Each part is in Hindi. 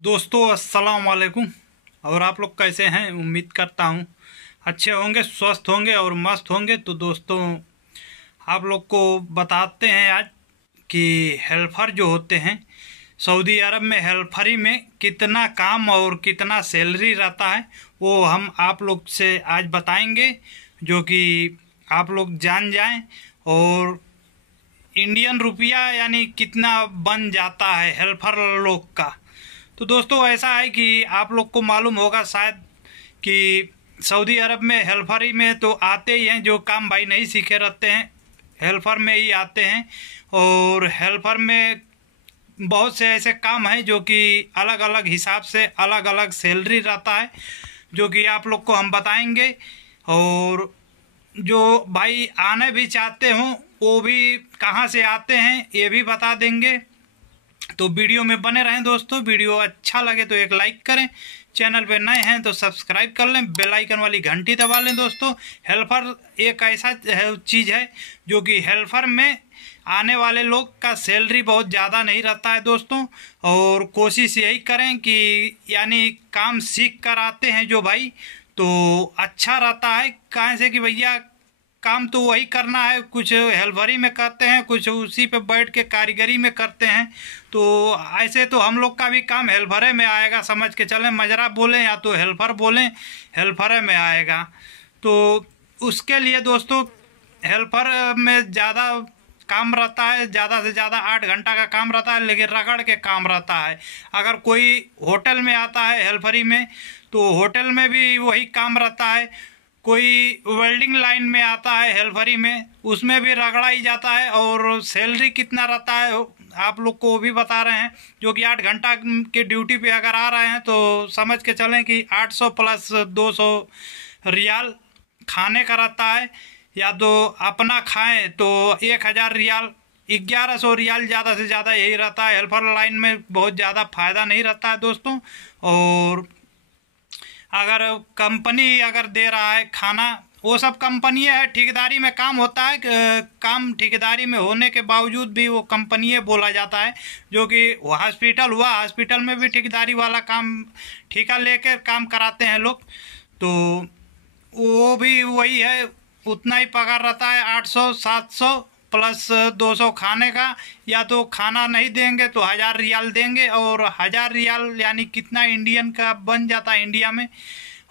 दोस्तों अस्सलाम वालेकुम। और आप लोग कैसे हैं? उम्मीद करता हूँ अच्छे होंगे, स्वस्थ होंगे और मस्त होंगे। तो दोस्तों आप लोग को बताते हैं आज कि हेल्पर जो होते हैं सऊदी अरब में, हेल्परी में कितना काम और कितना सैलरी रहता है वो हम आप लोग से आज बताएंगे, जो कि आप लोग जान जाएं। और इंडियन रुपया यानी कितना बन जाता है हेल्पर लोग का। तो दोस्तों ऐसा है कि आप लोग को मालूम होगा शायद कि सऊदी अरब में हेल्परी में तो आते ही हैं, जो काम भाई नहीं सीखे रहते हैं हेल्पर में ही आते हैं। और हेल्पर में बहुत से ऐसे काम हैं जो कि अलग अलग हिसाब से अलग अलग सैलरी रहता है, जो कि आप लोग को हम बताएंगे। और जो भाई आने भी चाहते हों वो भी कहाँ से आते हैं ये भी बता देंगे। तो वीडियो में बने रहें दोस्तों। वीडियो अच्छा लगे तो एक लाइक करें, चैनल पे नए हैं तो सब्सक्राइब कर लें, बेल आइकन वाली घंटी दबा लें। दोस्तों हेल्पर एक ऐसा चीज़ है जो कि हेल्पर में आने वाले लोग का सैलरी बहुत ज़्यादा नहीं रहता है दोस्तों। और कोशिश यही करें कि यानी काम सीख कर आते हैं जो भाई, तो अच्छा रहता है। कहाँ से कि भैया काम तो वही करना है, कुछ हेल्परी में करते हैं, कुछ उसी पे बैठ के कारीगरी में करते हैं। तो ऐसे तो हम लोग का भी काम हेल्परे में आएगा, समझ के चलें। मजरा बोलें या तो हेल्पर बोलें, हेल्परे में आएगा। तो उसके लिए दोस्तों हेल्पर में ज़्यादा काम रहता है, ज़्यादा से ज़्यादा 8 घंटा का काम रहता है, लेकिन रगड़ के काम रहता है। अगर कोई होटल में आता है हेल्परी में तो होटल में भी वही काम रहता है। कोई वेल्डिंग लाइन में आता है हेल्परी में, उसमें भी रगड़ा ही जाता है। और सैलरी कितना रहता है आप लोग को वो भी बता रहे हैं, जो कि 8 घंटा की ड्यूटी पे अगर आ रहे हैं तो समझ के चलें कि 800 प्लस 200 रियाल खाने का रहता है। या तो अपना खाएं तो 1000 रियाल, 1100 रियाल ज़्यादा से ज़्यादा यही रहता है। हेल्पर लाइन में बहुत ज़्यादा फ़ायदा नहीं रहता है दोस्तों। और अगर कंपनी अगर दे रहा है खाना, वो सब कंपनी है, ठेकेदारी में काम होता है। काम ठेकेदारी में होने के बावजूद भी वो कंपनी बोला जाता है। जो कि हॉस्पिटल हुआ, हॉस्पिटल में भी ठेकेदारी वाला काम ठेका लेकर काम कराते हैं लोग। तो वो भी वही है, उतना ही पगार रहता है, 800 700 प्लस 200 खाने का। या तो खाना नहीं देंगे तो 1000 रियाल देंगे, और 1000 रियाल यानी कितना इंडियन का बन जाता है इंडिया में।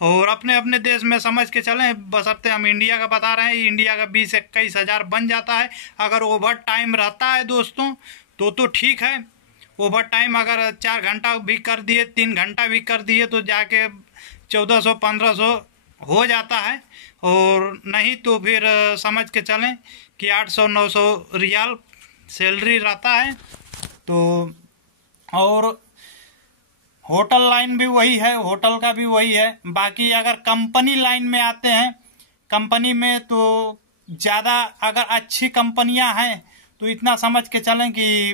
और अपने अपने देश में समझ के चलें, बशर्ते हम इंडिया का बता रहे हैं, इंडिया का 20-21 हज़ार बन जाता है। अगर ओवर टाइम रहता है दोस्तों तो ठीक है। ओवर टाइम अगर 4 घंटा भी कर दिए, 3 घंटा भी कर दिए तो जाके 1400-1500 हो जाता है। और नहीं तो फिर समझ के चलें कि 800-900 रियाल सैलरी रहता है। तो और होटल लाइन भी वही है, होटल का भी वही है। बाकी अगर कंपनी लाइन में आते हैं, कंपनी में तो ज़्यादा अगर अच्छी कंपनियां हैं तो इतना समझ के चलें कि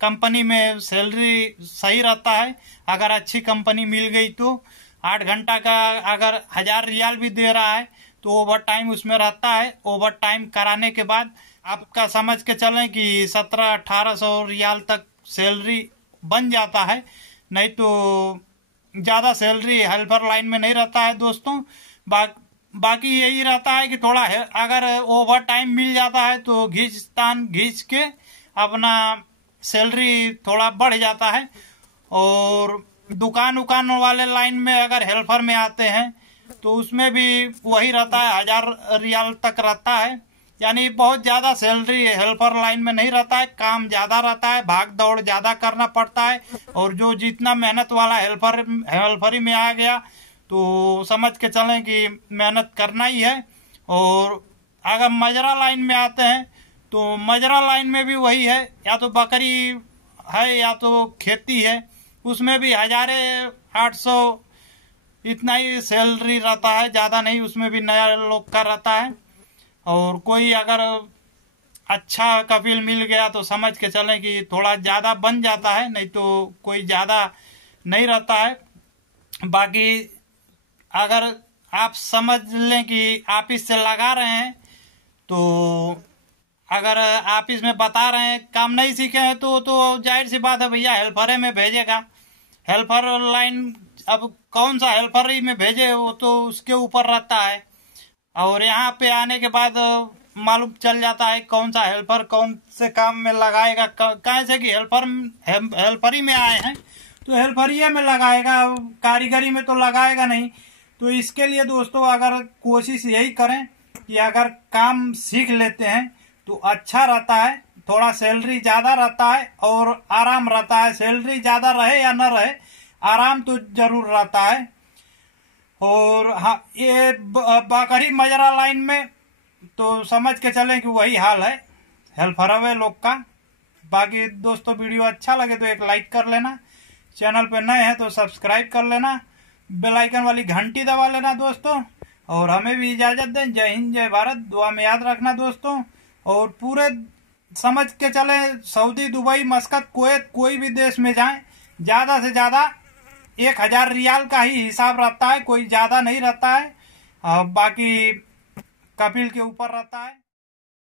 कंपनी में सैलरी सही रहता है। अगर अच्छी कंपनी मिल गई तो 8 घंटा का अगर 1000 रियाल भी दे रहा है तो ओवर टाइम उसमें रहता है। ओवर टाइम कराने के बाद आपका समझ के चलें कि 1700-1800 रियाल तक सैलरी बन जाता है। नहीं तो ज़्यादा सैलरी हेल्पर लाइन में नहीं रहता है दोस्तों। बाकी यही रहता है कि थोड़ा अगर ओवर टाइम मिल जाता है तो घींच के अपना सैलरी थोड़ा बढ़ जाता है। और दुकान वाले लाइन में अगर हेल्पर में आते हैं तो उसमें भी वही रहता है, 1000 रियाल तक रहता है। यानी बहुत ज़्यादा सैलरी हेल्पर लाइन में नहीं रहता है, काम ज़्यादा रहता है, भाग दौड़ ज़्यादा करना पड़ता है। और जो जितना मेहनत वाला हेल्परी में आ गया तो समझ के चलें कि मेहनत करना ही है। और अगर मजरा लाइन में आते हैं तो मजरा लाइन में भी वही है, या तो बकरी है या तो खेती है, उसमें भी 1800 इतना ही सैलरी रहता है, ज़्यादा नहीं। उसमें भी नया लोग का रहता है। और कोई अगर अच्छा कफिल मिल गया तो समझ के चलें कि थोड़ा ज़्यादा बन जाता है, नहीं तो कोई ज़्यादा नहीं रहता है। बाकी अगर आप समझ लें कि आप इससे लगा रहे हैं, तो अगर आप इसमें बता रहे हैं काम नहीं सीखे हैं तो जाहिर सी बात है भैया हेल्परे में भेजेगा। हेल्पर लाइन, अब कौन सा हेल्पर ही में भेजे वो तो उसके ऊपर रहता है। और यहाँ पे आने के बाद मालूम चल जाता है कौन सा हेल्पर कौन से काम में लगाएगा। कैसे कि हेल्परी में आए हैं तो हेल्परिया में लगाएगा, कारीगरी में तो लगाएगा नहीं। तो इसके लिए दोस्तों अगर कोशिश यही करें कि अगर काम सीख लेते हैं तो अच्छा रहता है, थोड़ा सैलरी ज्यादा रहता है और आराम रहता है। सैलरी ज्यादा रहे या न रहे, आराम तो जरूर रहता है। और हाँ, ये बकरी मजरा लाइन में तो समझ के चलें कि वही हाल है हेल्परवे लोग का। बाकी दोस्तों वीडियो अच्छा लगे तो एक लाइक कर लेना, चैनल पे नए हैं तो सब्सक्राइब कर लेना, बेल आइकन वाली घंटी दबा लेना दोस्तों। और हमें भी इजाजत दें। जय हिंद जय भारत, दुआ में याद रखना दोस्तों। और पूरे समझ के चले, सऊदी, दुबई, मस्कत, कुवैत, कोई भी देश में जाएं, ज्यादा से ज्यादा 1000 रियाल का ही हिसाब रहता है, कोई ज्यादा नहीं रहता है। बाकी कपिल के ऊपर रहता है।